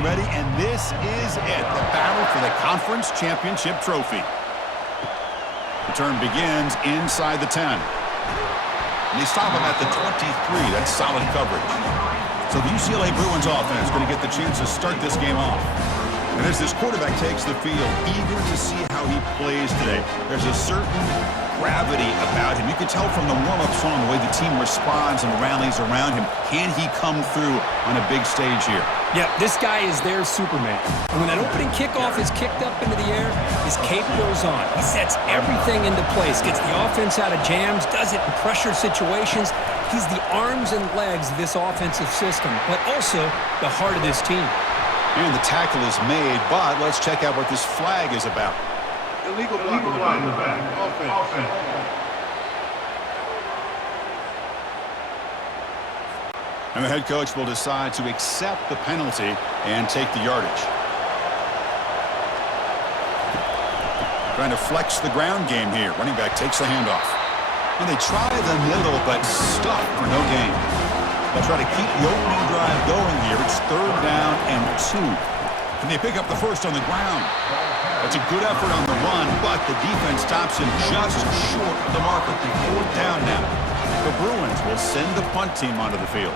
getting ready, and this is it, the battle for the conference championship trophy. The turn begins inside the 10. And they stop him at the 23. That's solid coverage. So the UCLA Bruins offense is going to get the chance to start this game off. And as this quarterback takes the field, eager to see how he plays today, there's a certain gravity about him. You can tell from the warm-up song the way the team responds and rallies around him. Can he come through on a big stage here? Yeah, this guy is their Superman. And when that opening kickoff is kicked up into the air, his cape goes on. He sets everything into place, gets the offense out of jams, does it in pressure situations. He's the arms and legs of this offensive system, but also the heart of this team. And the tackle is made, but let's check out what this flag is about. Illegal line in the back. Offense. And the head coach will decide to accept the penalty and take the yardage. Trying to flex the ground game here. Running back takes the handoff. And they try the middle, but stuck for no gain. They'll try to keep the opening drive going here. It's 3rd down and 2. Can they pick up the first on the ground? That's a good effort on the run, but the defense stops him just short of the marker. 4th down now. The Bruins will send the punt team onto the field.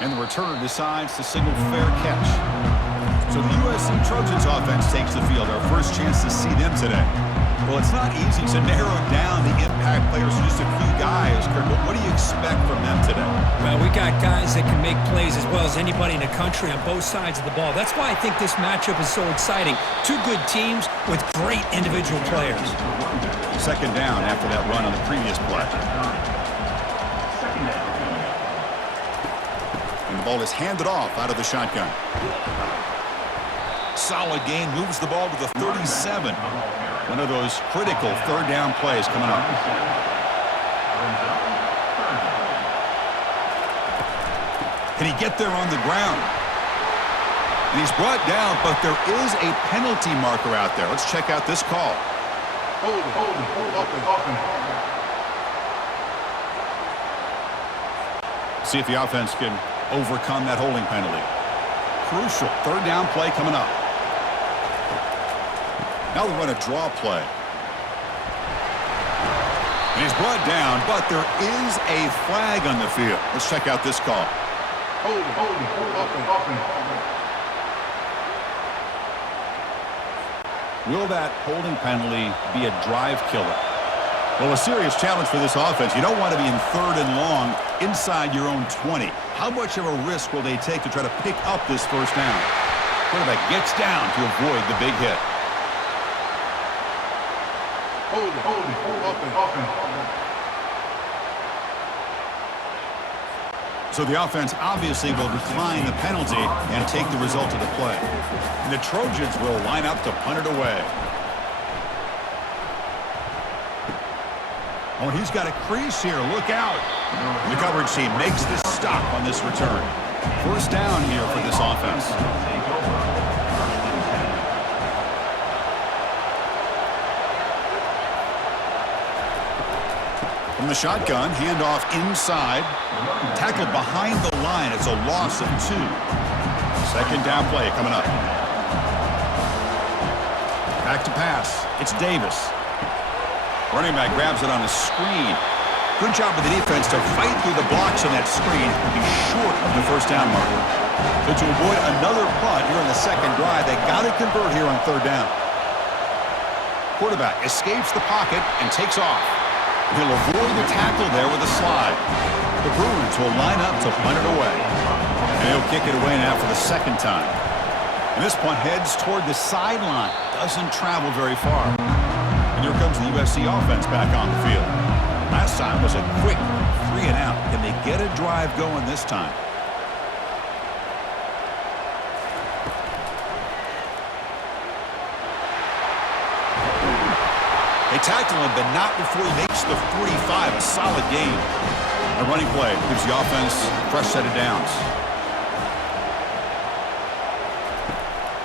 And the returner decides to signal fair catch. So the USC Trojans offense takes the field. Our first chance to see them today. Well, it's not easy to narrow down the impact players to just a few guys, Kurt, but what do you expect from them today? Well, we got guys that can make plays as well as anybody in the country on both sides of the ball. That's why I think this matchup is so exciting. Two good teams with great individual players. 2nd down after that run on the previous play. And the ball is handed off out of the shotgun. Solid gain, moves the ball to the 37. One of those critical 3rd down plays coming up. Can he get there on the ground? And he's brought down, but there is a penalty marker out there. Let's check out this call. Hold it. See if the offense can overcome that holding penalty. Crucial 3rd down play coming up. Now they run a draw play. And he's brought down, but there is a flag on the field. Let's check out this call. Hold it. Will that holding penalty be a drive killer? Well, a serious challenge for this offense. You don't want to be in 3rd and long inside your own 20. How much of a risk will they take to try to pick up this 1st down? Quarterback gets down to avoid the big hit. Hold it. So the offense obviously will decline the penalty and take the result of the play. And the Trojans will line up to punt it away. Oh, he's got a crease here. Look out. The coverage team makes the stop on this return. 1st down here for this offense. From the shotgun, handoff inside. Tackled behind the line. It's a loss of 2. 2nd down play coming up. Back to pass. It's Davis. Running back grabs it on a screen. Good job with the defense to fight through the blocks on that screen and be short of the 1st down marker. So to avoid another punt here on the 2nd drive, they got to convert here on 3rd down. Quarterback escapes the pocket and takes off. He'll avoid the tackle there with a slide. The Bruins will line up to punt it away. And he'll kick it away now for the 2nd time. And this punt heads toward the sideline. Doesn't travel very far. And here comes the USC offense back on the field. Last time was a quick 3 and out. Can they get a drive going this time? They tackle him, but not before he makes the 45. A solid game. A running play gives the offense a fresh set of downs.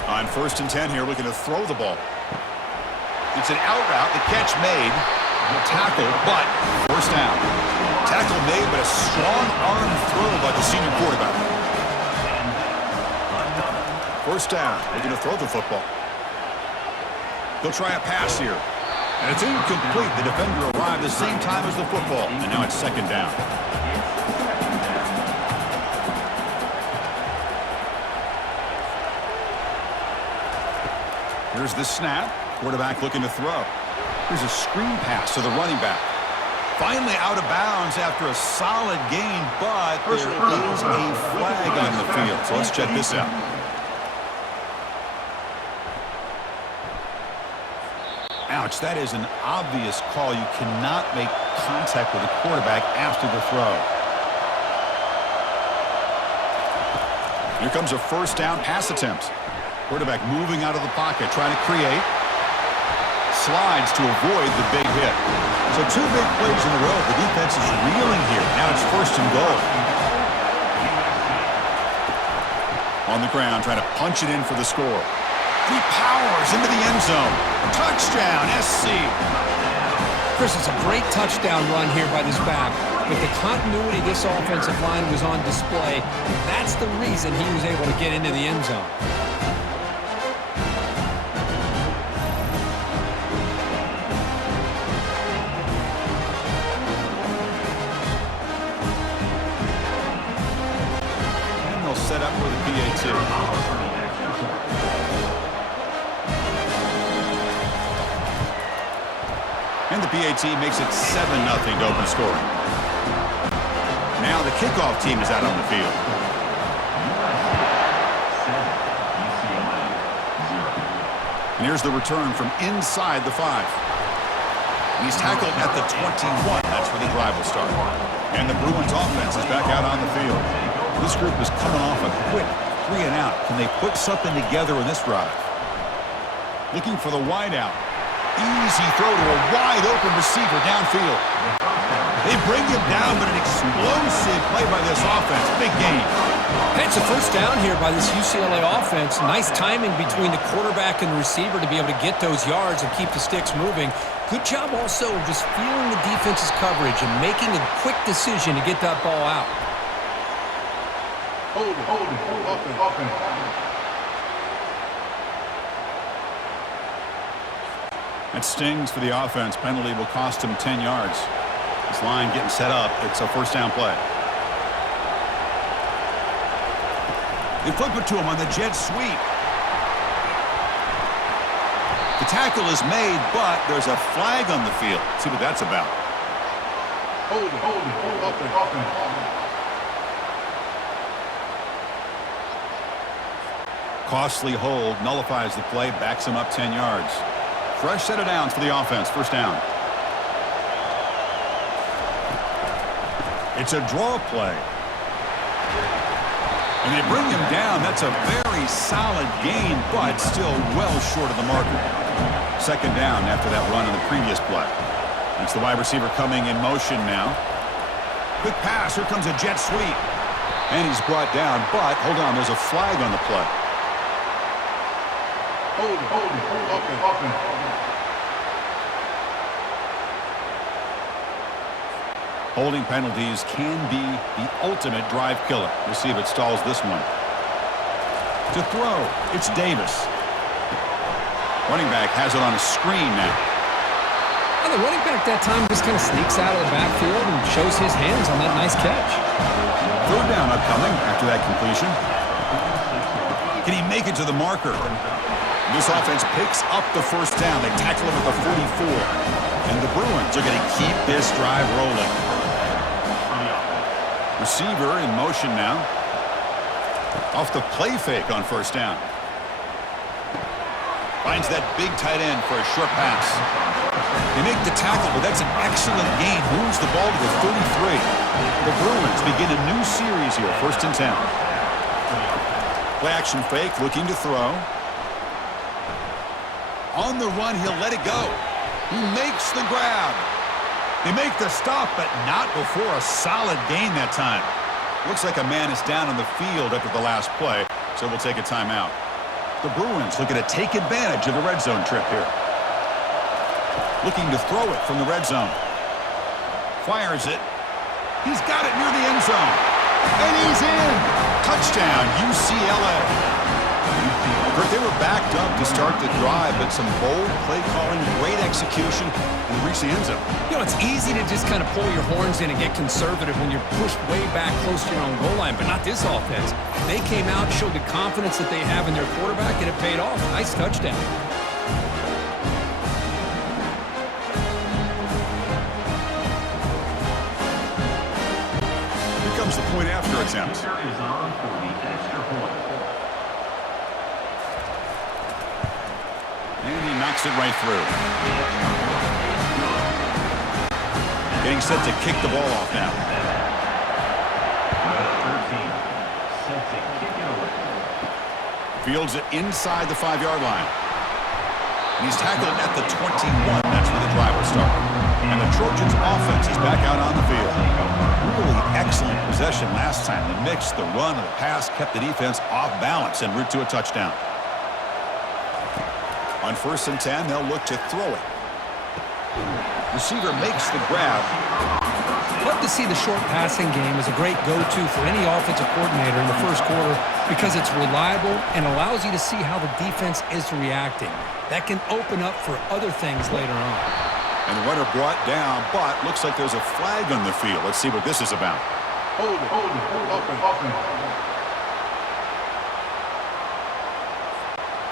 On 1st and 10 here, looking to throw the ball. It's an out route. The catch made. Tackle, but 1st down. Tackle made, but a strong arm throw by the senior quarterback. First down. They're going to throw the football. They'll try a pass here. And it's incomplete. The defender arrived the same time as the football. And now it's second down. Here's the snap. Quarterback looking to throw. Here's a screen pass to the running back. Finally out of bounds after a solid gain, but there is a flag on the field. So let's check this out. Ouch, that is an obvious call. You cannot make contact with the quarterback after the throw. Here comes a first down pass attempt. Quarterback moving out of the pocket, trying to create. Slides to avoid the big hit. So two big plays in a row. The defense is reeling here. Now it's first and goal. On the ground, trying to punch it in for the score. He powers into the end zone. Touchdown, SC. Chris, it's a great touchdown run here by this back. But the continuity of this offensive line was on display. That's the reason he was able to get into the end zone. Set up for the PAT. And the PAT makes it 7-0 to open scoring. Now the kickoff team is out on the field. And here's the return from inside the 5. And he's tackled at the 21. That's where the drive will start. And the Bruins offense is back out on the field. This group is coming off a quick 3 and out. Can they put something together in this drive? Looking for the wide out. Easy throw to a wide open receiver downfield. They bring him down, but an explosive play by this offense. Big game. Hey, it's a first down here by this UCLA offense. Nice timing between the quarterback and the receiver to be able to get those yards and keep the sticks moving. Good job also just feeling the defense's coverage and making a quick decision to get that ball out. Hold it. That stings for the offense. Penalty will cost him 10 yards. This line getting set up. It's a first down play. They flip it to him on the jet sweep. The tackle is made, but there's a flag on the field. Let's see what that's about. Hold it. Costly hold, nullifies the play, backs him up 10 yards. Fresh set of downs for the offense, first down. It's a draw play. And they bring him down. That's a very solid gain, but still well short of the marker. Second down after that run in the previous play. It's the wide receiver coming in motion now. Quick pass, here comes a jet sweep. And he's brought down, but hold on, there's a flag on the play. Hold it. Holding penalties can be the ultimate drive killer. We'll see if it stalls this one. To throw, it's Davis. Running back has it on a screen now. And the running back that time just kind of sneaks out of the backfield and shows his hands on that nice catch. Third down upcoming after that completion. Can he make it to the marker? This offense picks up the first down. They tackle him at the 44. And the Bruins are going to keep this drive rolling. Receiver in motion now. Off the play fake on first down. Finds that big tight end for a short pass. They make the tackle, but that's an excellent gain. Moves the ball to the 33. The Bruins begin a new series here, first and 10. Play action fake, looking to throw. On the run, he'll let it go. He makes the grab. They make the stop, but not before a solid gain that time. Looks like a man is down on the field after the last play, so we'll take a timeout. The Bruins looking to take advantage of the red zone trip here. Looking to throw it from the red zone. Fires it. He's got it near the end zone. And he's in. Touchdown, UCLA. Kurt, they were backed up to start the drive, but some bold play calling, great execution, and reach the end zone. You know, it's easy to just kind of pull your horns in and get conservative when you're pushed way back close to your own goal line, but not this offense. They came out, showed the confidence that they have in their quarterback, and it paid off. Nice touchdown. Here comes the point after attempt. Is on for the extra point. And he knocks it right through. Getting set to kick the ball off now. Number 13, set to kick it away. Fields it inside the 5-yard line. And he's tackled at the 21. That's where the drive will start. And the Trojans' offense is back out on the field. Really excellent possession last time. The mix, the run, and the pass kept the defense off balance en route to a touchdown. On 1st and 10, they'll look to throw it. Receiver makes the grab. Love to see the short passing game as a great go-to for any offensive coordinator in the first quarter because it's reliable and allows you to see how the defense is reacting. That can open up for other things later on. And the runner brought down, but looks like there's a flag on the field. Let's see what this is about. Hold it. Offense.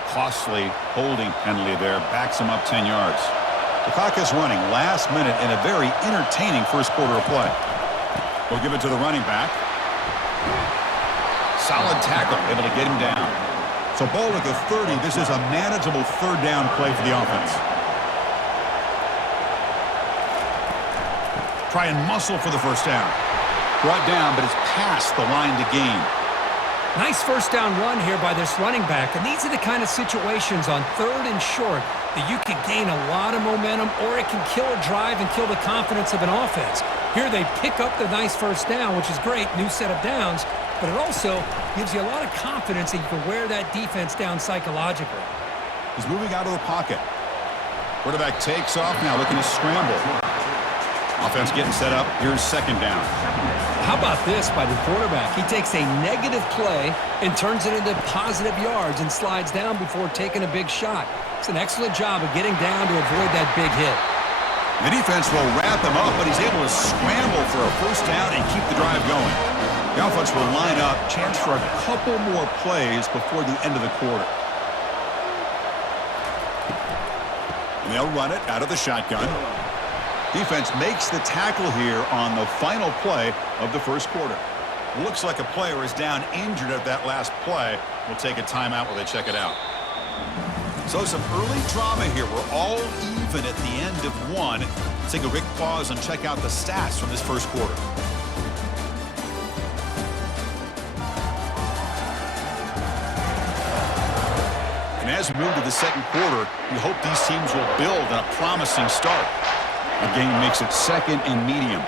Costly holding penalty there. Backs him up 10 yards. The clock is running last minute in a very entertaining first quarter of play. We'll give it to the running back. Solid tackle, able to get him down. So ball at the 30. This is a manageable third down play for the offense. Try and muscle for the first down. Brought down, but it's past the line to gain. Nice first down run here by this running back, and these are the kind of situations on 3rd and short that you can gain a lot of momentum, or it can kill a drive and kill the confidence of an offense. Here they pick up the nice first down, which is great, new set of downs, but it also gives you a lot of confidence that you can wear that defense down psychologically. He's moving out of the pocket. Quarterback takes off now, looking to scramble. Offense getting set up. Here's 2nd down. How about this by the quarterback? He takes a negative play and turns it into positive yards and slides down before taking a big shot. It's an excellent job of getting down to avoid that big hit. The defense will wrap him up, but he's able to scramble for a first down and keep the drive going. The offense will line up, chance for a couple more plays before the end of the quarter. And they'll run it out of the shotgun. Defense makes the tackle here on the final play of the first quarter. Looks like a player is down injured at that last play. We'll take a timeout while they check it out. So some early drama here. We're all even at the end of one. Let's take a quick pause and check out the stats from this first quarter. And as we move to the second quarter, we hope these teams will build on a promising start. The game makes it 2nd and medium.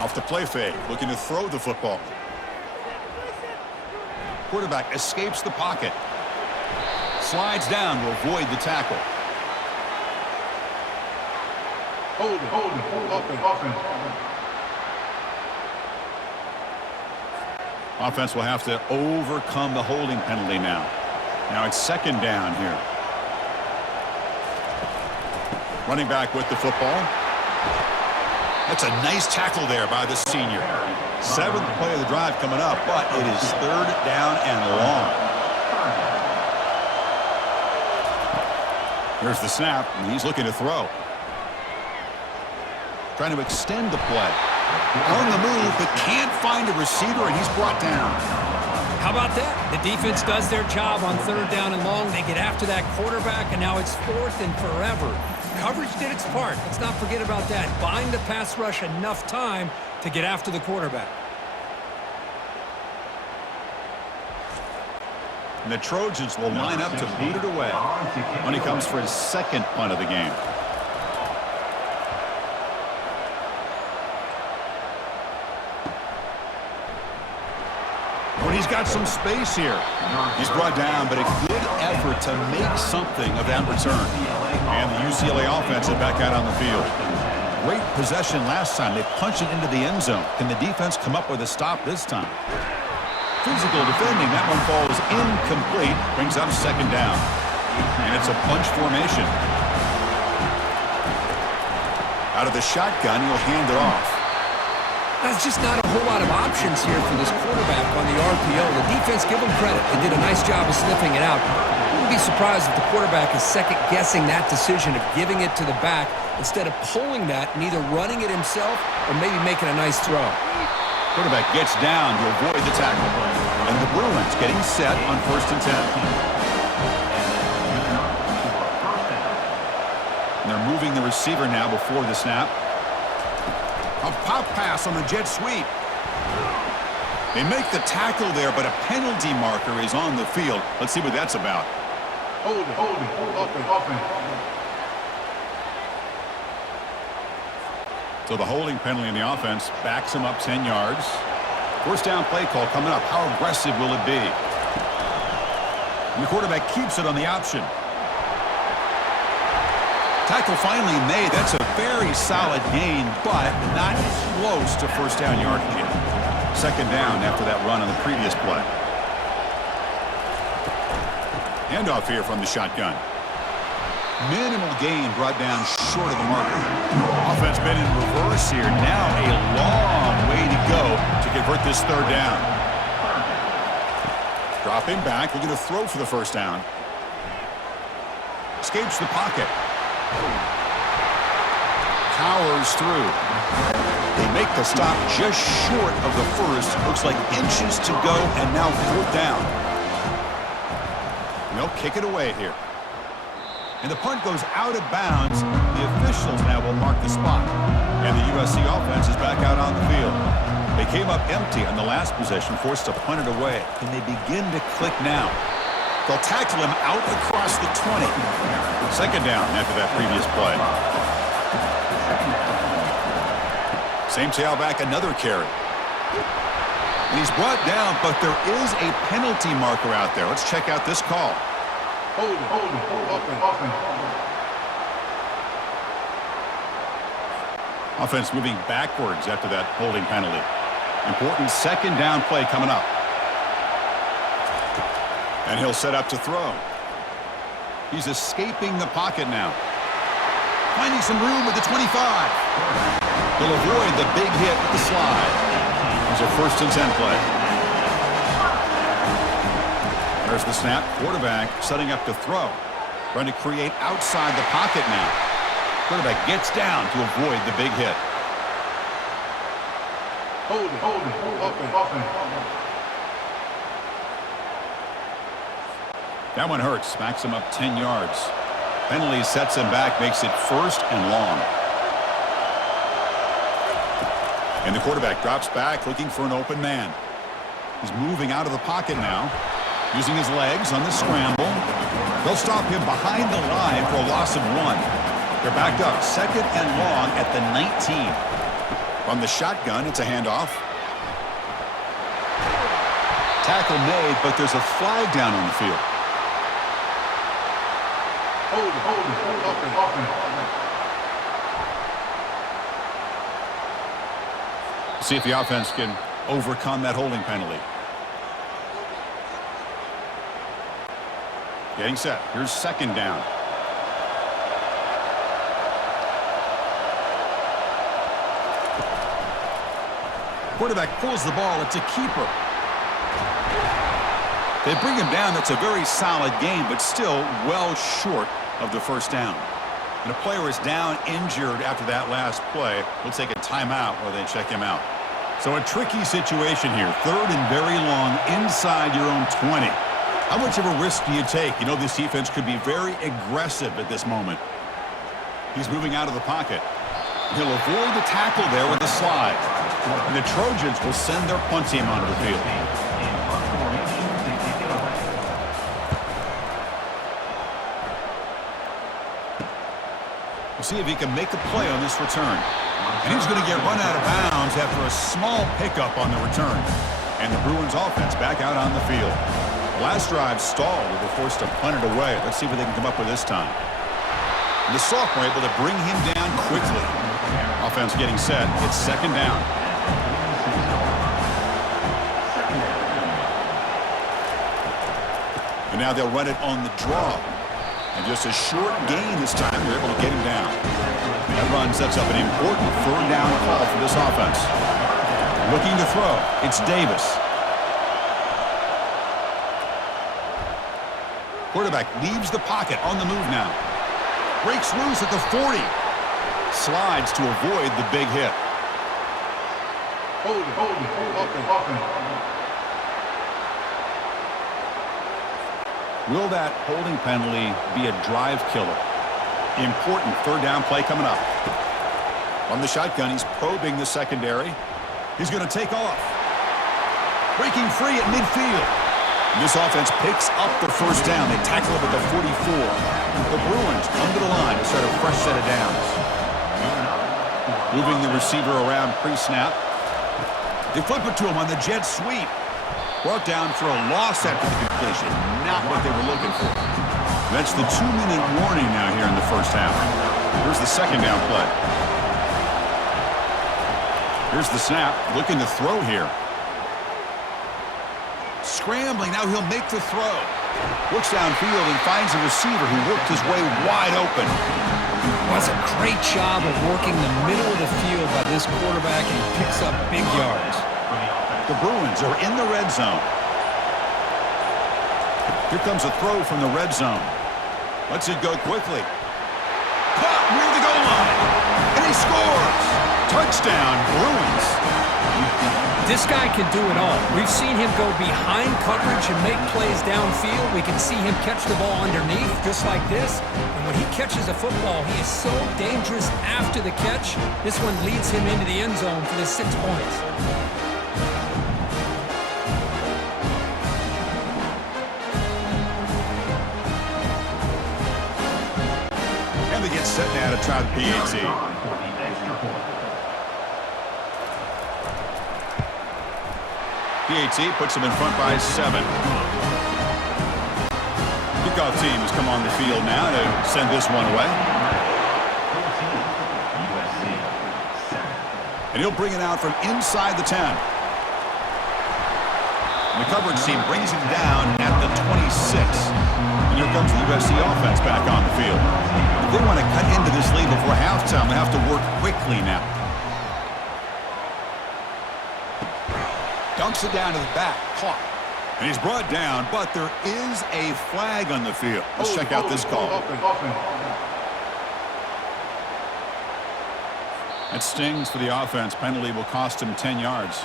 Off the play fake, looking to throw the football. Quarterback escapes the pocket. Slides down to avoid the tackle. Hold it. Offense. Offense will have to overcome the holding penalty now. Now it's 2nd down here. Running back with the football. That's a nice tackle there by the senior. 7th play of the drive coming up, but it is 3rd down and long. Here's the snap, and he's looking to throw. Trying to extend the play. On the move, but can't find a receiver, and he's brought down. How about that? The defense does their job on 3rd down and long. They get after that quarterback, and now it's 4th and forever. Coverage did its part. Let's not forget about that. Bind the pass rush enough time to get after the quarterback. And the Trojans will line up to boot it away when he comes for his 2nd punt of the game. When he's got some space here. He's brought down, but a good effort to make something of that return. And the UCLA offense is back out on the field. Great possession last time. They punched it into the end zone. Can the defense come up with a stop this time? Physical defending. That one falls incomplete. Brings up second down. And it's a bunch formation. Out of the shotgun, he'll hand it off. There's just not a whole lot of options here for this quarterback on the RPO. The defense, give them credit. They did a nice job of sniffing it out. Wouldn't be surprised if the quarterback is second-guessing that decision of giving it to the back instead of pulling that and either running it himself or maybe making a nice throw. Quarterback gets down to avoid the tackle. And the Bruins getting set on 1st and 10. And they're moving the receiver now before the snap. A pop pass on the jet sweep. They make the tackle there, but a penalty marker is on the field. Let's see what that's about. Hold it. Offense. So the holding penalty in the offense backs him up 10 yards. First down play call coming up. How aggressive will it be? And the quarterback keeps it on the option. Tackle finally made. That's a very solid gain, but not close to first down yardage yet. Second down after that run on the previous play. Handoff here from the shotgun. Minimal gain brought down short of the marker. Offense been in reverse here. Now a long way to go to convert this third down. Dropping back, looking to throw for the first down. Escapes the pocket. Powers through. They make the stop just short of the first. Looks like inches to go, and now fourth down. And they'll kick it away here. And the punt goes out of bounds. The officials now will mark the spot. And the USC offense is back out on the field. They came up empty on the last possession, forced to punt it away. Can they begin to click now? They'll tackle him out across the 20. Second down after that previous play. Same tailback, another carry. And he's brought down, but there is a penalty marker out there. Let's check out this call. Hold it. Offense. Offense moving backwards after that holding penalty. Important second down play coming up. And he'll set up to throw. He's escaping the pocket now. Finding some room at the 25. He'll avoid the big hit with the slide. There's a 1st and 10 play. There's the snap. Quarterback setting up to throw. Trying to create outside the pocket now. Quarterback gets down to avoid the big hit. Hold it. Offense. That one hurts. Backs him up 10 yards. Penalty sets him back, makes it 1st and long. And the quarterback drops back, looking for an open man. He's moving out of the pocket now, using his legs on the scramble. They'll stop him behind the line for a loss of 1. They're backed up 2nd and long at the 19. From the shotgun, it's a handoff. Tackle made, but there's a flag down on the field. Hold it. Offense. See if the offense can overcome that holding penalty. Getting set. Here's second down. Quarterback pulls the ball. It's a keeper. They bring him down. That's a very solid game, but still well short of the first down. And a player is down injured after that last play. We'll take a timeout while they check him out. So a tricky situation here. 3rd and very long inside your own 20. How much of a risk do you take? You know this defense could be very aggressive at this moment. He's moving out of the pocket. He'll avoid the tackle there with a slide. And the Trojans will send their punt team onto the field. We'll see if he can make a play on this return. And he's going to get run out of bounds after a small pickup on the return. And the Bruins offense back out on the field. Last drive stalled. They were forced to punt it away. Let's see what they can come up with this time. And the sophomore able to bring him down quickly. Offense getting set. It's second down. now they'll run it on the draw. And just a short gain this time, they're able to get him down. That run sets up an important third down call for this offense. Looking to throw, it's Davis. Quarterback leaves the pocket on the move now. Breaks loose at the 40. Slides to avoid the big hit. Hold it. Will that holding penalty be a drive killer? Important third down play coming up. From the shotgun, he's probing the secondary. He's going to take off. Breaking free at midfield. This offense picks up the first down. They tackle him at the 44. The Bruins come to the line to start a fresh set of downs. Moving the receiver around pre-snap. They flip it to him on the jet sweep. Brought down for a loss after the completion. Not what they were looking for. That's the 2-minute warning now here in the first half. Here's the second down play. Here's the snap. Looking to throw here. Scrambling. Now he'll make the throw. Looks downfield and finds a receiver who worked his way wide open. Well, that's a great job of working the middle of the field by this quarterback, and he picks up big yards. The Bruins are in the red zone. Here comes a throw from the red zone. Lets it go quickly. Caught near the goal line. And he scores. Touchdown, Bruins. This guy can do it all. We've seen him go behind coverage and make plays downfield. We can see him catch the ball underneath, just like this. And when he catches a football, he is so dangerous after the catch. This one leads him into the end zone for the 6 points. And they get set now to try the PAT. PAT puts them in front by 7. Kickoff team has come on the field now to send this one away. And he'll bring it out from inside the 10. And the coverage team brings him down at the 26. And here comes the USC offense back on the field. If they want to cut into this lead before halftime, they have to work quickly now. Dunks it down to the back. Caught. And he's brought down, but there is a flag on the field. Let's check out this call. That stings for the offense. Penalty will cost him 10 yards.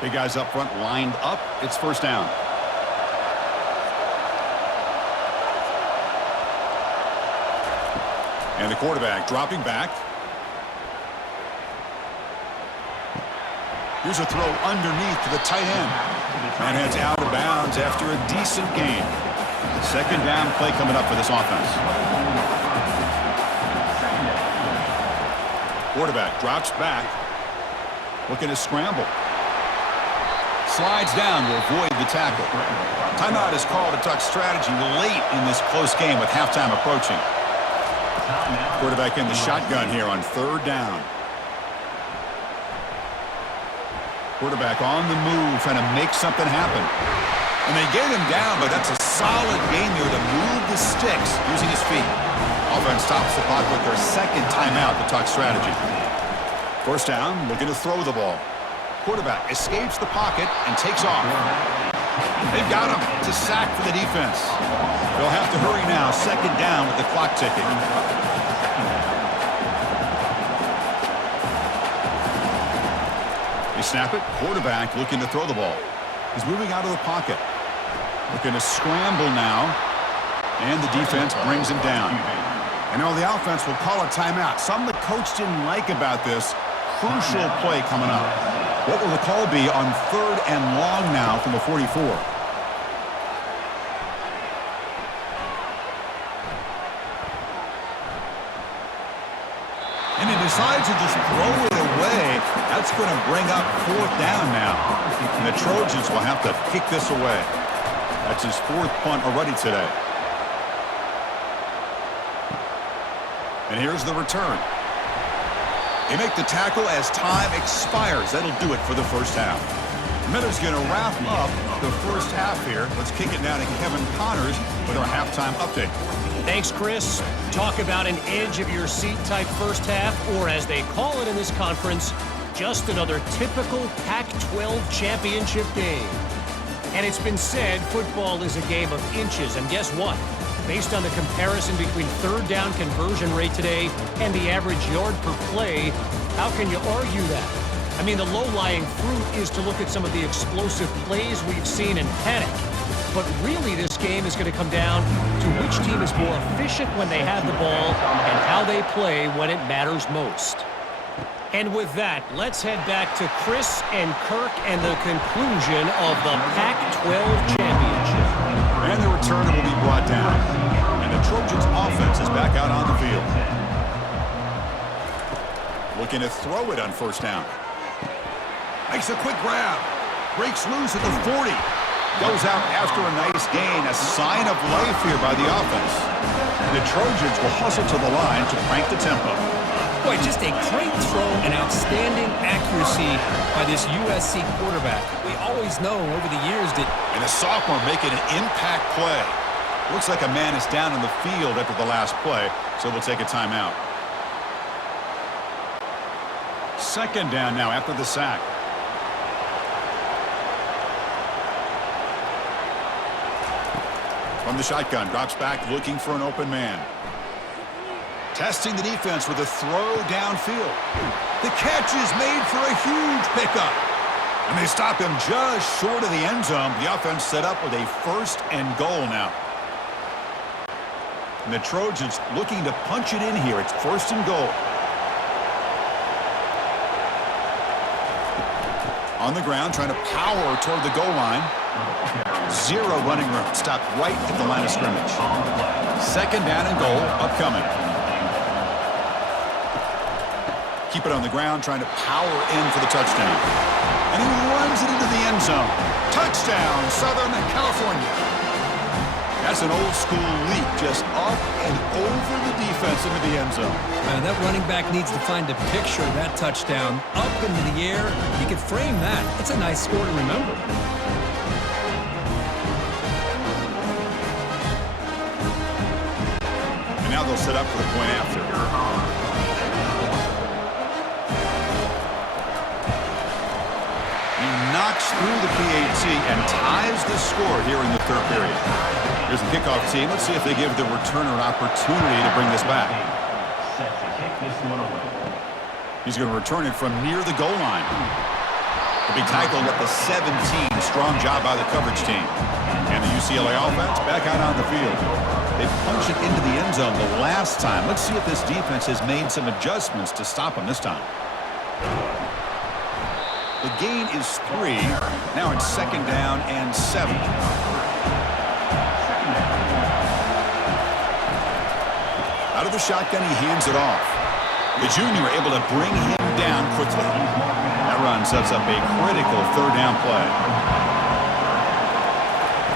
Big guys up front lined up. It's first down. And the quarterback dropping back. Here's a throw underneath to the tight end. Man heads out of bounds after a decent gain. Second down play coming up for this offense. Quarterback drops back. Looking to scramble. Slides down to avoid the tackle. Timeout is called to talk strategy late in this close game with halftime approaching. Quarterback in the shotgun here on third down. Quarterback on the move, trying to make something happen. And they get him down, but that's a solid game here to move the sticks using his feet. Offense stops the clock with their second timeout to talk strategy. First down, looking to throw the ball. Quarterback escapes the pocket and takes off. They've got him. It's a sack for the defense. They'll have to hurry now. Second down with the clock ticking. They snap it. Quarterback looking to throw the ball. He's moving out of the pocket. Looking to scramble now. And the defense brings him down. And now the offense will call a timeout. Something the coach didn't like about this. Crucial play coming up. What will the call be on third and long now from the 44? And he decides to just throw it away. That's going to bring up fourth down now. And the Trojans will have to kick this away. That's his fourth punt already today. And here's the return. They make the tackle as time expires. That'll do it for the first half. Miller's going to wrap up the first half here. Let's kick it now to Kevin Connors with our halftime update. Thanks, Chris. Talk about an edge-of-your-seat type first half, or as they call it in this conference, just another typical PAC12 championship game. And it's been said football is a game of inches, and guess what? Based on the comparison between third down conversion rate today and the average yard per play, how can you argue that? I mean, the low-lying fruit is to look at some of the explosive plays we've seen in panic. But really, this game is going to come down to which team is more efficient when they have the ball and how they play when it matters most. And with that, let's head back to Chris and Kirk and the conclusion of the PAC12 championship. And the return will be brought down. And the Trojans' offense is back out on the field. Looking to throw it on first down. Makes a quick grab. Breaks loose at the 40. Goes out after a nice gain. A sign of life here by the offense. The Trojans will hustle to the line to crank the tempo. Boy, just a great throw and outstanding accuracy by this USC quarterback. We always know over the years that... And a sophomore making an impact play. Looks like a man is down in the field after the last play, so we'll take a timeout. Second down now after the sack. From the shotgun, drops back looking for an open man. Testing the defense with a throw downfield. The catch is made for a huge pickup. And they stop him just short of the end zone. The offense set up with a first and goal now. And the Trojans looking to punch it in here. It's first and goal. On the ground, trying to power toward the goal line. Zero running room. Stopped right at the line of scrimmage. Second down and goal upcoming. Keep it on the ground, trying to power in for the touchdown. And he runs it into the end zone. Touchdown, Southern California. That's an old-school leap, just up and over the defense into the end zone. Man, that running back needs to find a picture of that touchdown. Up into the air. He could frame that. It's a nice score to remember. And now they'll set up for the point after. Knocks through the PAT and ties the score here in the third period. Here's the kickoff team. Let's see if they give the returner an opportunity to bring this back. He's going to return it from near the goal line. The big tackle at the 17. Strong job by the coverage team. And the UCLA offense back out on the field. They punched it into the end zone the last time. Let's see if this defense has made some adjustments to stop them this time. The gain is 3. Now it's second down and 7. Out of the shotgun, he hands it off. The junior able to bring him down quickly. That run sets up a critical third down play.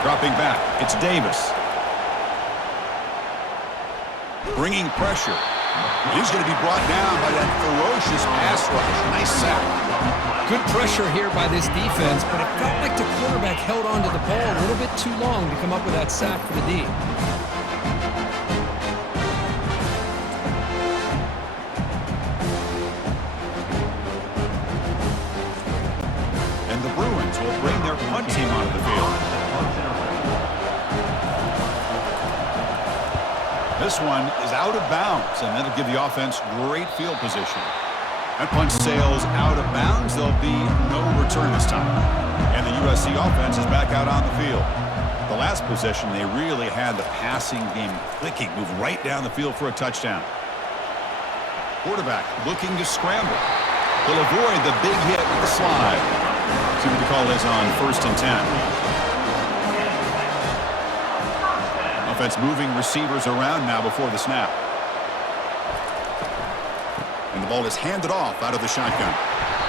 Dropping back, it's Davis. Bringing pressure. He's going to be brought down by that ferocious pass rush. Nice sack. Good pressure here by this defense, but it felt like the quarterback held on to the ball a little bit too long to come up with that sack for the D. And the Bruins will bring their punt team onto the field. This one is out of bounds, and that'll give the offense great field position. That punt sails out of bounds. There'll be no return this time. And the USC offense is back out on the field. The last possession, they really had the passing game clicking. Move right down the field for a touchdown. Quarterback looking to scramble. He'll avoid the big hit with the slide. See what the call is on first and 10. Offense moving receivers around now before the snap. And the ball is handed off out of the shotgun.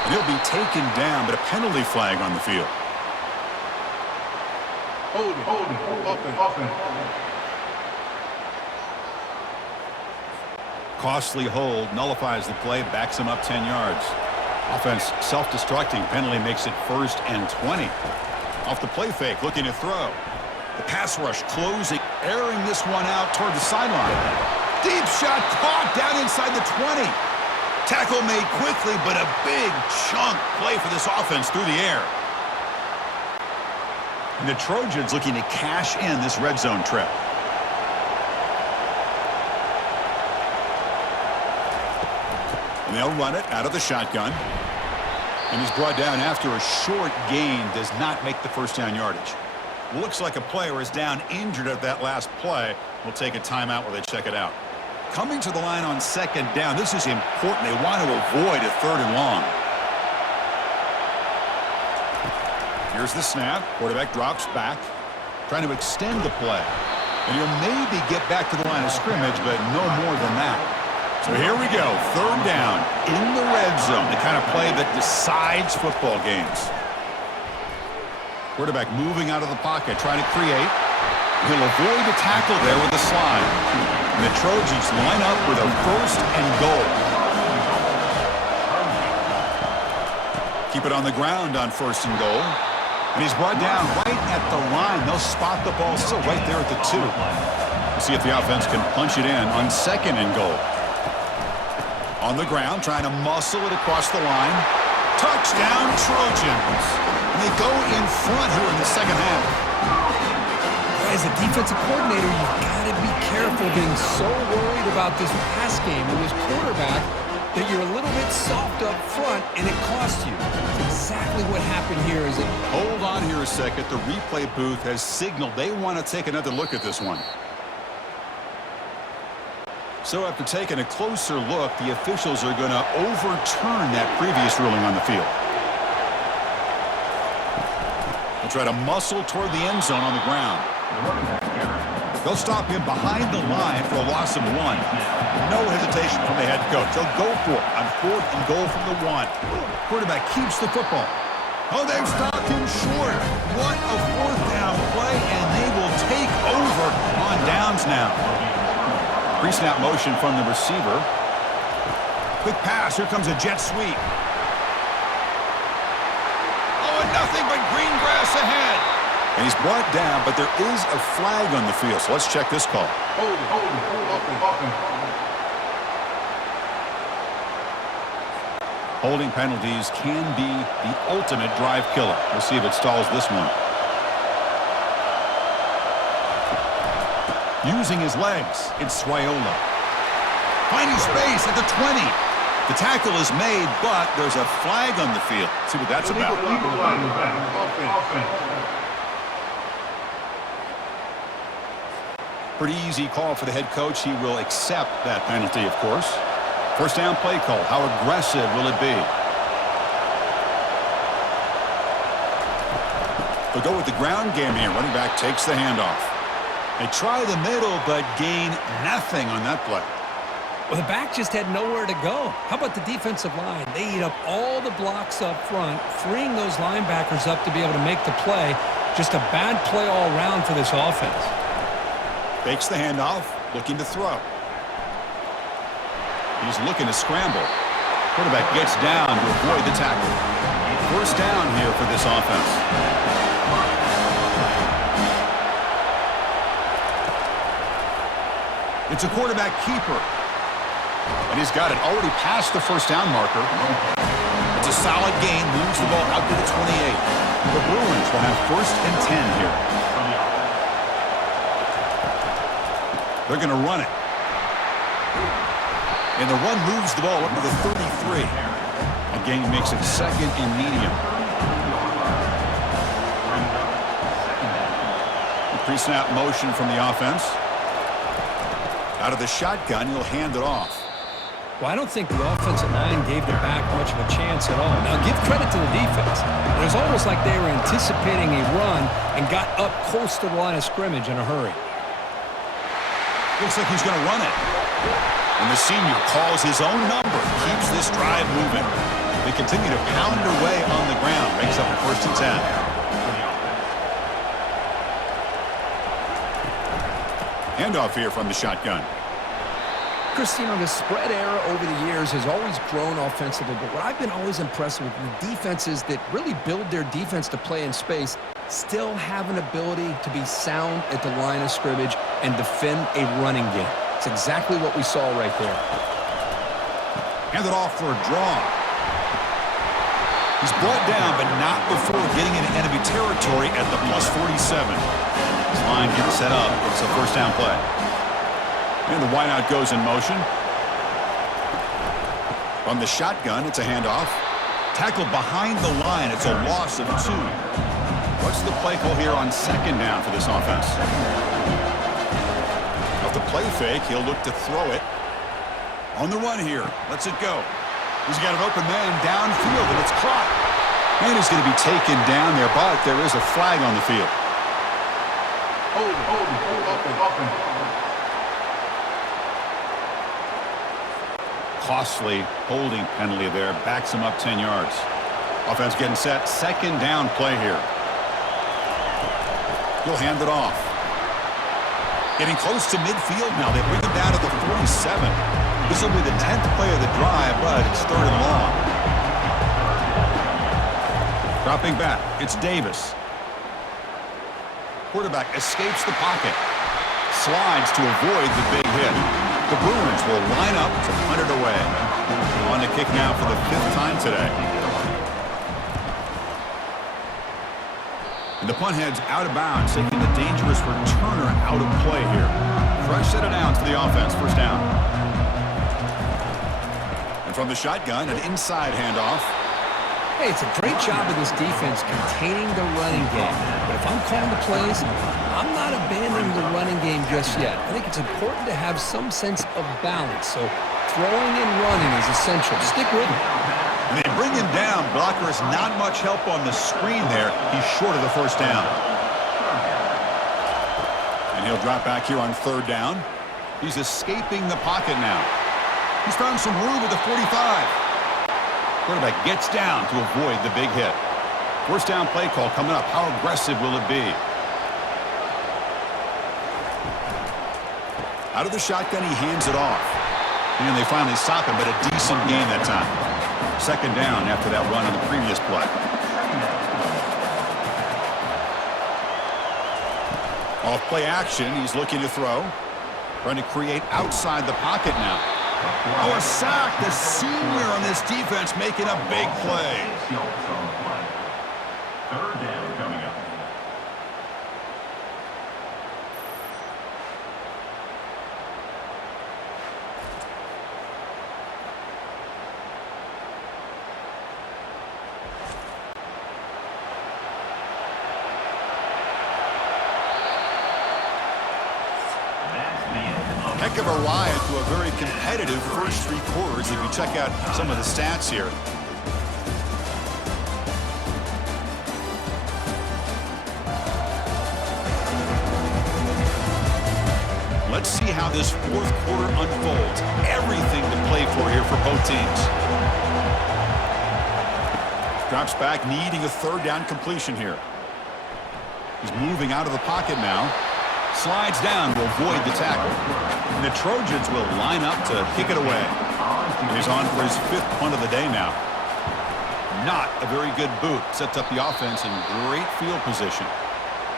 And he'll be taken down, but a penalty flag on the field. Holding, offense. Costly hold, nullifies the play, backs him up 10 yards. Offense self-destructing. Penalty makes it 1st and 20. Off the play fake, looking to throw. The pass rush closing, airing this one out toward the sideline. Deep shot caught down inside the 20. Tackle made quickly, but a big chunk play for this offense through the air. And the Trojans looking to cash in this red zone trip. And they'll run it out of the shotgun. And he's brought down after a short gain, does not make the first down yardage. Looks like a player is down injured at that last play. We'll take a timeout while they check it out. Coming to the line on 2nd down, this is important. They want to avoid a 3rd and long. Here's the snap. Quarterback drops back, trying to extend the play. And he'll maybe get back to the line of scrimmage, but no more than that. So here we go, 3rd down in the red zone, the kind of play that decides football games. Quarterback moving out of the pocket, trying to create. He'll avoid the tackle there with a slide. And the Trojans line up with a 1st and goal. Keep it on the ground on 1st and goal. And he's brought down right at the line. They'll spot the ball still right there at the 2. We'll see if the offense can punch it in on 2nd and goal. On the ground, trying to muscle it across the line. Touchdown, Trojans. And they go in front here in the 2nd half. As a defensive coordinator, you've got to be careful being so worried about this pass game with this quarterback that you're a little bit soft up front and it costs you. That's exactly what happened here. Hold on here a second. The replay booth has signaled they want to take another look at this one. So after taking a closer look, the officials are going to overturn that previous ruling on the field. They'll try to muscle toward the end zone on the ground. They'll stop him behind the line for a loss of 1. No hesitation from the head coach. They'll go for it on 4th and goal from the 1. Quarterback keeps the football. Oh, they've stopped him short. What a 4th down play, and they will take over on downs now. Pre-snap motion from the receiver. Quick pass. Here comes a jet sweep. Oh, and nothing but green grass ahead. And he's brought down, but there is a flag on the field. So let's check this call. Holding penalties can be the ultimate drive killer. We'll see if it stalls this one. Using his legs, it's Swiola. Finding space at the 20. The tackle is made, but there's a flag on the field. Let's see what that's about. Pretty easy call for the head coach. He will accept that penalty, of course. 1st down play call. How aggressive will it be? They'll go with the ground game here. Running back takes the handoff. They try the middle, but gain nothing on that play. Well, the back just had nowhere to go. How about the defensive line? They eat up all the blocks up front, freeing those linebackers up to be able to make the play. Just a bad play all around for this offense. Fakes the handoff, looking to throw. He's looking to scramble. Quarterback gets down to avoid the tackle. 1st down here for this offense. It's a quarterback keeper. And he's got it already past the 1st down marker. It's a solid gain, moves the ball out to the 28. The Bruins will have 1st and 10 here. They're going to run it. And the run moves the ball up to the 33. Again, makes it 2nd and medium. The pre-snap motion from the offense. Out of the shotgun, he'll hand it off. Well, I don't think the offensive line gave the back much of a chance at all. Now, give credit to the defense. It was almost like they were anticipating a run and got up close to the line of scrimmage in a hurry. Looks like he's going to run it. And the senior calls his own number, keeps this drive moving. They continue to pound away on the ground, makes up a 1st and 10. Handoff here from the shotgun. Chris, you know, the spread era over the years has always grown offensively, but what I've been always impressed with the defenses that really build their defense to play in space still have an ability to be sound at the line of scrimmage and defend a running game. It's exactly what we saw right there. Hand it off for a draw. He's brought down, but not before getting into enemy territory at the +47. This line gets set up. It's a first down play. And the wideout goes in motion. From the shotgun, it's a handoff. Tackled behind the line. It's a loss of 2. What's the play call here on second down for this offense? Off the play fake, he'll look to throw it. On the run here. Lets it go. He's got an open man downfield, and it's caught. And he's going to be taken down there, but there is a flag on the field. Costly holding penalty there. Backs him up 10 yards. Offense getting set. Second down play here. He'll hand it off. Getting close to midfield now. They bring him down to the 47. This will be the 10th play of the drive, but it's 3rd and long. Dropping back, it's Davis. Quarterback escapes the pocket. Slides to avoid the big hit. The Bruins will line up to punt it away. On to kick now for the 5th time today. And the punt heads out of bounds, taking the dangerous returner out of play here. Fresh set of downs for the offense, first down. And from the shotgun, an inside handoff. Hey, it's a great job of this defense containing the running game. But if I'm calling the plays, I'm not abandoning the running game just yet. I think it's important to have some sense of balance. So throwing and running is essential. Stick with it. And they bring him down. Blocker is not much help on the screen there. He's short of the first down. And he'll drop back here on 3rd down. He's escaping the pocket now. He's found some room at the 45. Quarterback gets down to avoid the big hit. First down play call coming up. How aggressive will it be? Out of the shotgun, he hands it off. And they finally stop him, but a decent gain that time. Second down after that run on the previous play. Off play action, he's looking to throw. Trying to create outside the pocket now. Oh, a sack. The senior on this defense making a big play. 3rd down coming up. Heck of a ride to a very competitive first 3 quarters if you check out some of the stats here. Let's see how this 4th quarter unfolds. Everything to play for here for both teams. Drops back, needing a 3rd down completion here. He's moving out of the pocket now. Slides down to avoid the tackle. And the Trojans will line up to kick it away. And he's on for his 5th punt of the day now. Not a very good boot. Sets up the offense in great field position.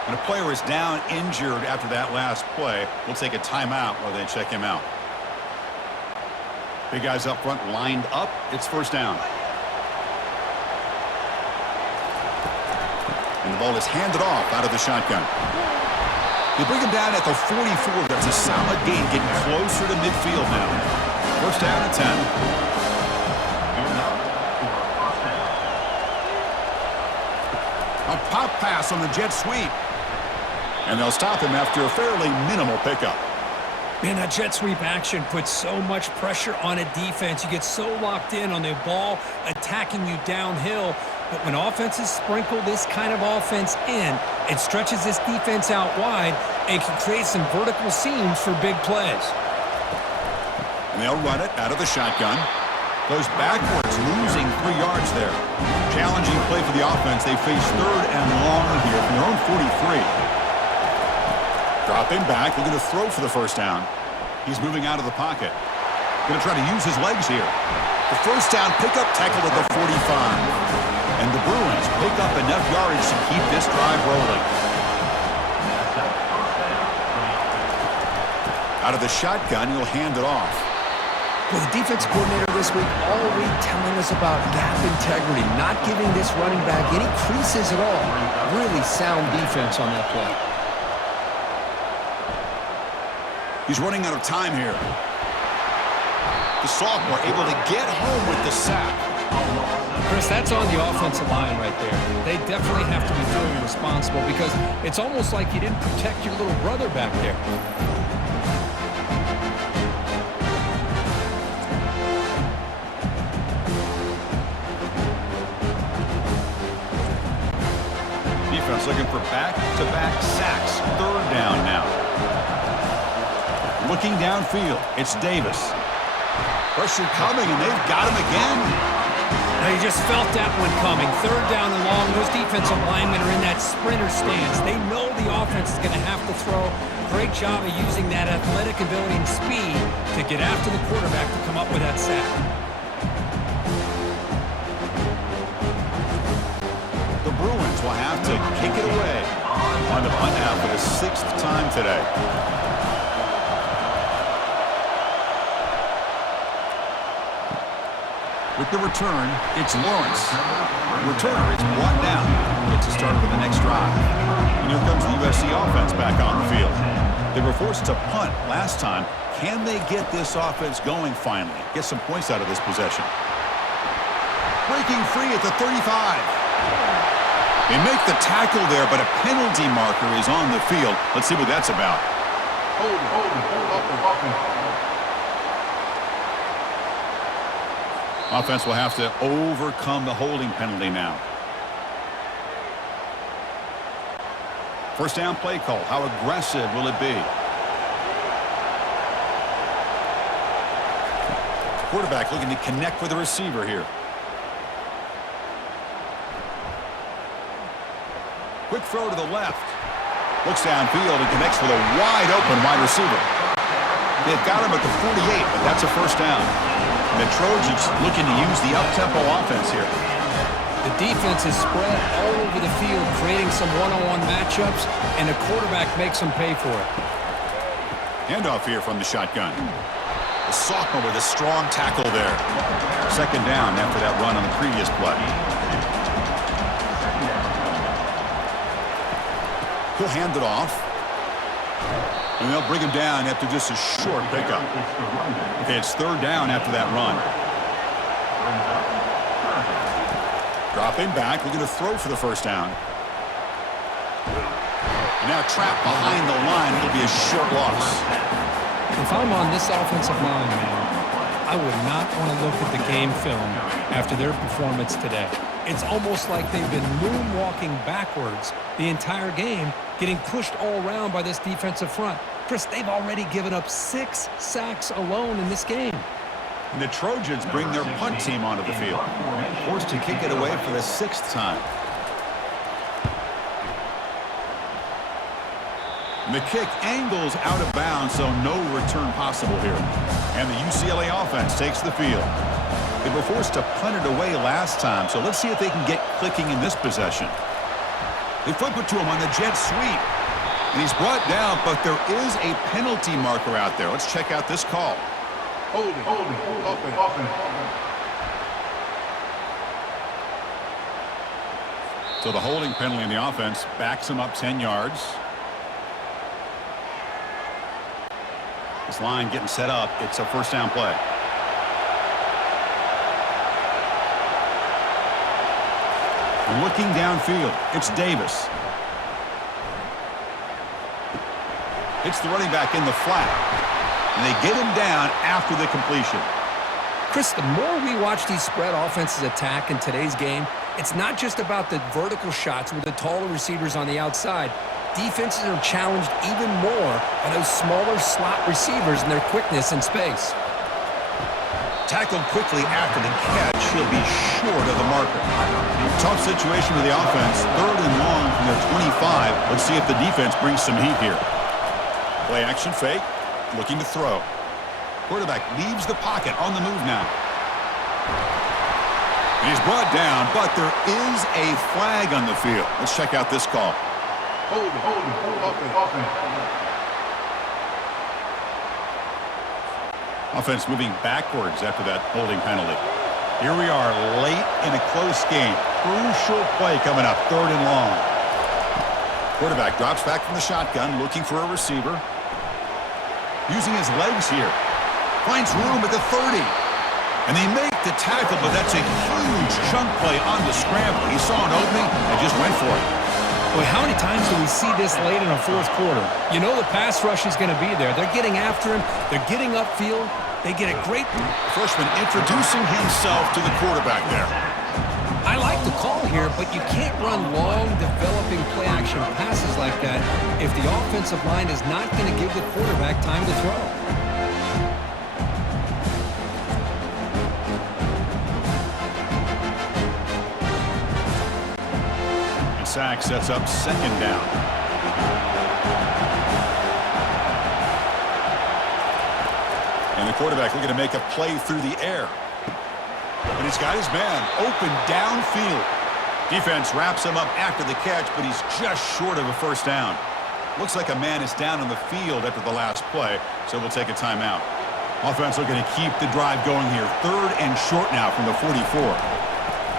When a player is down injured after that last play, we'll take a timeout while they check him out. Big guys up front lined up. It's first down. And the ball is handed off out of the shotgun. They bring him down at the 44. That's a solid gain, getting closer to midfield now. First down and 10. A pop pass on the jet sweep. And they'll stop him after a fairly minimal pickup. Man, that jet sweep action puts so much pressure on a defense. You get so locked in on the ball attacking you downhill. But when offenses sprinkle this kind of offense in, it stretches this defense out wide and can create some vertical seams for big plays. And they'll run it out of the shotgun. Goes backwards, losing 3 yards there. Challenging play for the offense. They face 3rd and long here from their own 43. Dropping back, looking to throw for the first down. He's moving out of the pocket. Going to try to use his legs here. The first down pickup tackle at the 45. And the Bruins pick up enough yardage to keep this drive rolling. Out of the shotgun, he'll hand it off. Well, the defense coordinator this week all week telling us about gap integrity, not giving this running back any creases at all. Really sound defense on that play. He's running out of time here. The sophomore able to get home with the sack. Chris, that's on the offensive line right there. They definitely have to be feeling responsible because it's almost like you didn't protect your little brother back there. Defense looking for back-to-back sacks. Third down now. Looking downfield, it's Davis. Pressure coming, and they've got him again. Now you just felt that one coming. Third down and long. Those defensive linemen are in that sprinter stance. They know the offense is going to have to throw. Great job of using that athletic ability and speed to get after the quarterback to come up with that sack. The Bruins will have to kick it away on the punt now for the 6th time today. With the return, it's Lawrence. Returner is brought down. Gets a start for the next drive. And here comes the USC offense back on the field. They were forced to punt last time. Can they get this offense going finally? Get some points out of this possession. Breaking free at the 35. They make the tackle there, but a penalty marker is on the field. Let's see what that's about. Hold it. Offense will have to overcome the holding penalty now. First down play call. How aggressive will it be? Quarterback looking to connect with the receiver here. Quick throw to the left. Looks downfield and connects with a wide-open wide receiver. They've got him at the 48, but that's a first down. The Trojans looking to use the up-tempo offense here. The defense is spread all over the field, creating some one-on-one matchups, and the quarterback makes them pay for it. Handoff here from the shotgun. The sophomore with a strong tackle there. Second down after that run on the previous play. He'll hand it off. And they'll bring him down after just a short pickup. Okay, it's third down after that run. Dropping back, looking to throw for the first down. And now trapped behind the line, it'll be a short loss. If I'm on this offensive line, man, I would not want to look at the game film after their performance today. It's almost like they've been moonwalking backwards the entire game, getting pushed all around by this defensive front. Chris, they've already given up 6 sacks alone in this game. And the Trojans bring their punt team onto the field. Forced to kick it away for the 6th time. And the kick angles out of bounds, so no return possible here. And the UCLA offense takes the field. They were forced to punt it away last time, so let's see if they can get clicking in this possession. They flip it to him on the jet sweep. And he's brought down, but there is a penalty marker out there. Let's check out this call. Hold it. Offense. So the holding penalty in the offense backs him up 10 yards. This line getting set up. It's a first down play. Looking downfield, it's Davis. Hits the running back in the flat. And they get him down after the completion. Chris, the more we watch these spread offenses attack in today's game, it's not just about the vertical shots with the taller receivers on the outside. Defenses are challenged even more by those smaller slot receivers and their quickness in space. Tackled quickly after the catch, he'll be short of the marker. Tough situation with the offense. Third and long from their 25. Let's see if the defense brings some heat here. Play action fake, looking to throw. Quarterback leaves the pocket on the move now. He's brought down, but there is a flag on the field. Let's check out this call. Hold it. Offense moving backwards after that holding penalty. Here we are late in a close game. Crucial play coming up, 3rd and long. Quarterback drops back from the shotgun, looking for a receiver. Using his legs here. Finds room at the 30. And they make the tackle, but that's a huge chunk play on the scramble. He saw an opening and just went for it. Boy, how many times do we see this late in a 4th quarter? You know the pass rush is going to be there. They're getting after him. They're getting upfield. They get a great... Freshman introducing himself to the quarterback there. I like the call here, but you can't run long, developing play-action passes like that if the offensive line is not going to give the quarterback time to throw. And sack sets up 2nd down. And the quarterback looking to make a play through the air. But he's got his man open downfield. Defense wraps him up after the catch, but he's just short of a 1st down. Looks like a man is down on the field after the last play, so we'll take a timeout. Offense looking to keep the drive going here. 3rd and short now from the 44.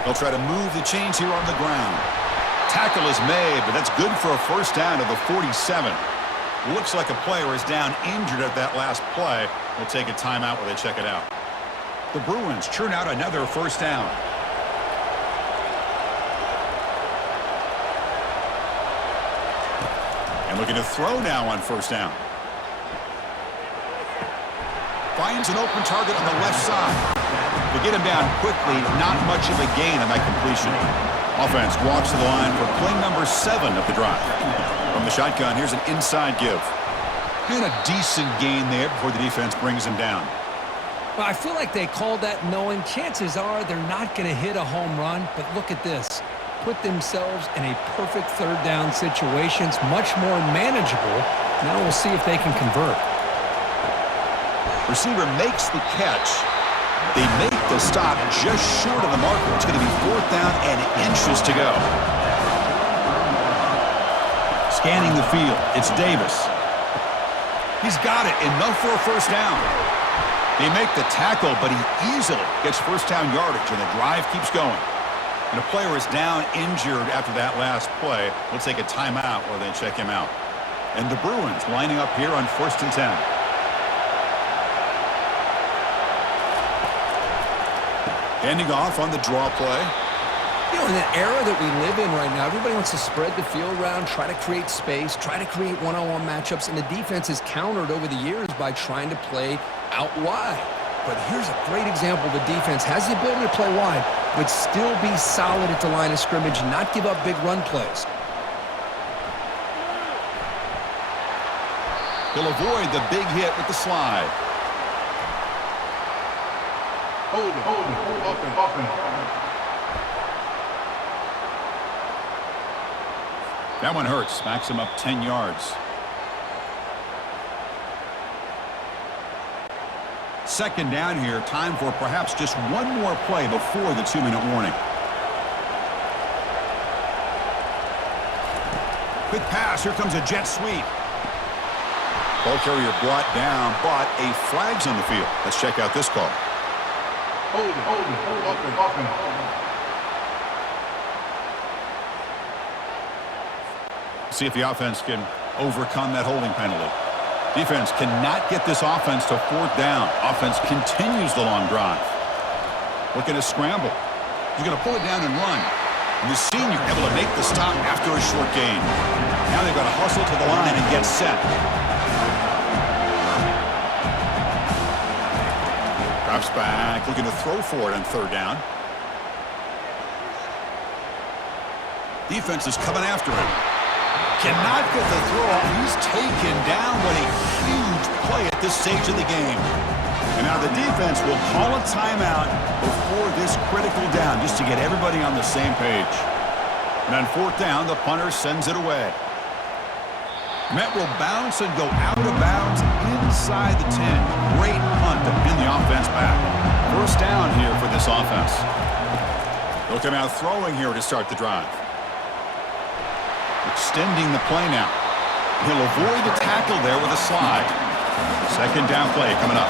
They'll try to move the chains here on the ground. Tackle is made, but that's good for a 1st down to the 47. Looks like a player is down injured at that last play. We'll take a timeout while they check it out. The Bruins churn out another 1st down. And looking to throw now on 1st down. Finds an open target on the left side. They get him down quickly, not much of a gain on that completion. Offense walks to the line for play number 7 of the drive. From the shotgun, here's an inside give. And a decent gain there before the defense brings him down. Well, I feel like they called that knowing chances are they're not going to hit a home run, but look at this. Put themselves in a perfect 3rd down situation. It's much more manageable. Now we'll see if they can convert. Receiver makes the catch. They make the stop just short of the marker. It's going to be 4th down and inches to go. Scanning the field, it's Davis. He's got it, enough for a 1st down. They make the tackle, but he easily gets 1st down yardage, and the drive keeps going. And a player is down injured after that last play. We'll take a timeout while they check him out. And the Bruins lining up here on 1st and 10. Handing off on the draw play. You know, in the era that we live in right now, everybody wants to spread the field around, try to create space, try to create one-on-one matchups, and the defense is countered over the years by trying to play out wide. But here's a great example. The defense has the ability to play wide, but still be solid at the line of scrimmage, not give up big run plays. He'll avoid the big hit with the slide. Hold it. That one hurts. Backs him up 10 yards. 2nd down here. Time for perhaps just one more play before the 2-minute warning. Quick pass. Here comes a jet sweep. Ball carrier brought down, but a flag's on the field. Let's check out this call. Hold it. See if the offense can overcome that holding penalty. Defense cannot get this offense to 4th down. Offense continues the long drive. Looking to scramble. He's going to pull it down and run. And the senior able to make the stop after a short gain. Now they've got to hustle to the line and get set. Drops back, looking to throw for it on 3rd down. Defense is coming after him. Cannot get the throw off. He's taken down. What a huge play at this stage of the game. And now the defense will call a timeout before this critical down just to get everybody on the same page. And on 4th down, the punter sends it away. Met will bounce and go out of bounds inside the 10. Great punt to pin the offense back. First down here for this offense. They'll come out throwing here to start the drive. Extending the play now. He'll avoid the tackle there with a slide. Second down play coming up.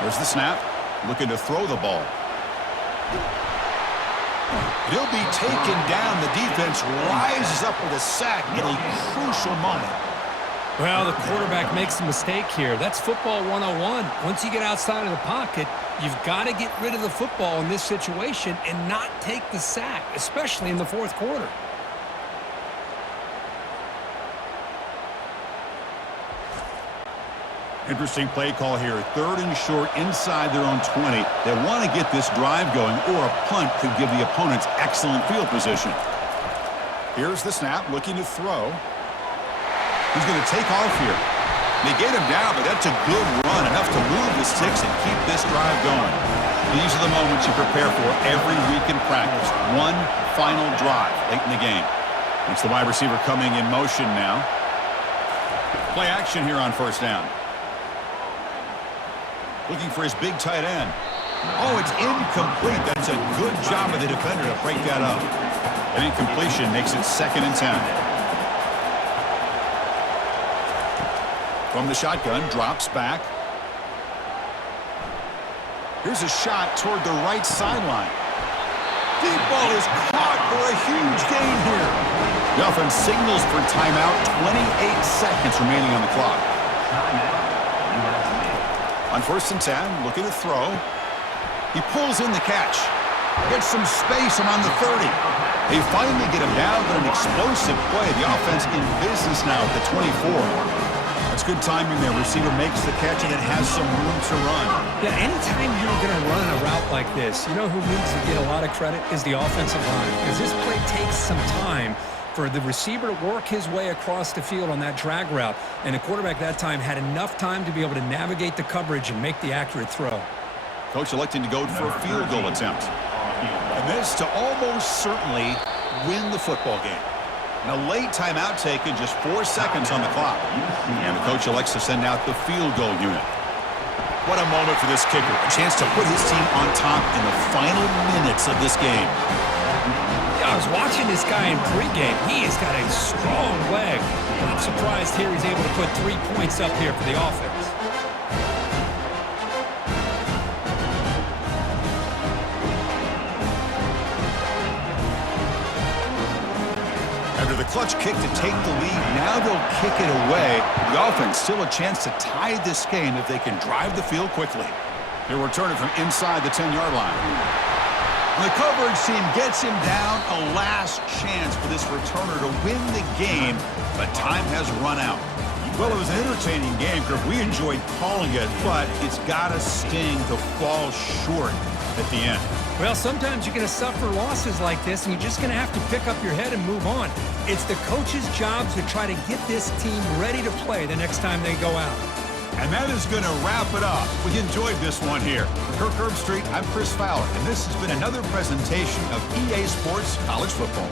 There's the snap. Looking to throw the ball. He'll be taken down. The defense rises up with a sack at a crucial moment. Well, the quarterback makes a mistake here. That's football 101. Once you get outside of the pocket, you've got to get rid of the football in this situation and not take the sack, especially in the fourth quarter. Interesting play call here. Third and short inside their own 20. They want to get this drive going, or a punt could give the opponents excellent field position. Here's the snap, looking to throw. He's going to take off here. They get him down, but that's a good run, enough to move the sticks and keep this drive going. These are the moments you prepare for every week in practice. One final drive late in the game. It's the wide receiver coming in motion now. Play action here on first down. Looking for his big tight end. Oh, it's incomplete. That's a good job of the defender to break that up. An incompletion makes it 2nd and 10. From the shotgun, drops back. Here's a shot toward the right sideline. Deep ball is caught for a huge gain here. The offense signals for timeout. 28 seconds remaining on the clock. On 1st and 10, looking to throw. He pulls in the catch. Gets some space around the 30. They finally get him down, but an explosive play. The offense in business now at the 24. That's good timing there. Receiver makes the catch, and it has some room to run. Yeah, anytime you're going to run a route like this, you know who needs to get a lot of credit is the offensive line, because this play takes some time for the receiver to work his way across the field on that drag route, and the quarterback that time had enough time to be able to navigate the coverage and make the accurate throw. Coach electing to go for a field goal attempt. And this to almost certainly win the football game. And a late timeout taken, just 4 seconds on the clock. And the coach elects to send out the field goal unit. What a moment for this kicker. A chance to put his team on top in the final minutes of this game. I was watching this guy in pregame. He has got a strong leg. I'm surprised here he's able to put 3 points up here for the offense. After the clutch kick to take the lead, now they'll kick it away. The offense still a chance to tie this game if they can drive the field quickly. They'll return it from inside the 10-yard line. The coverage team gets him down. A last chance for this returner to win the game, but time has run out. Well, it was an entertaining game, Kirk. We enjoyed calling it, but it's got to sting to fall short at the end. Well, sometimes you're going to suffer losses like this, and you're just going to have to pick up your head and move on. It's the coach's job to try to get this team ready to play the next time they go out. And that is going to wrap it up. We enjoyed this one here. For Kirk Herbstreit, I'm Chris Fowler, and this has been another presentation of EA Sports College Football.